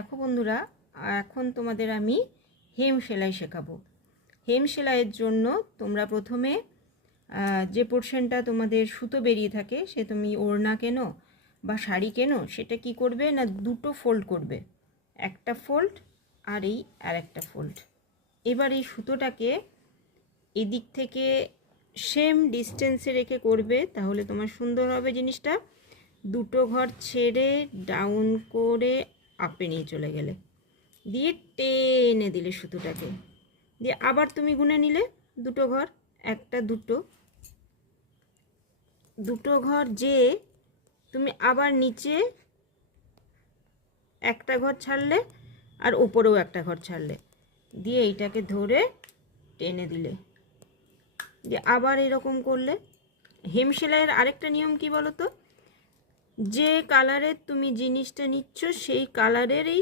দেখো বন্ধুরা, এখন তোমাদের আমি হেম সেলাই শেখাবো। হেম সেলাইয়ের জন্য তোমরা প্রথমে যে পোর্শনটা তোমাদের সুতো বেরিয়ে থাকে, সে তুমি ওড়না কেনো বা শাড়ি কেনো, সেটা কি করবে না, দুটো ফোল্ড করবে, একটা ফোল্ড আর একটা ফোল্ড। এবার এই সুতোটাকে এদিক থেকে সেম ডিস্টেন্সে রেখে করবে, তাহলে তোমার সুন্দর হবে জিনিসটা। দুটো ঘর ছেড়ে ডাউন করে আপে নিয়ে চলে গেলে, দিয়ে টেনে দিলে সুতোটাকে, দিয়ে আবার তুমি গুনে নিলে দুটো ঘর, একটা দুটো ঘর যে তুমি আবার নিচে একটা ঘর ছাড়লে আর ওপরেও একটা ঘর ছাড়লে, দিয়ে এইটাকে ধরে টেনে দিলে, দিয়ে আবার এরকম করলে। হেম সেলাইয়ের আরেকটা নিয়ম কি বলো তো, যে কালারের তুমি জিনিসটা নিচ্ছ সেই কালারেরই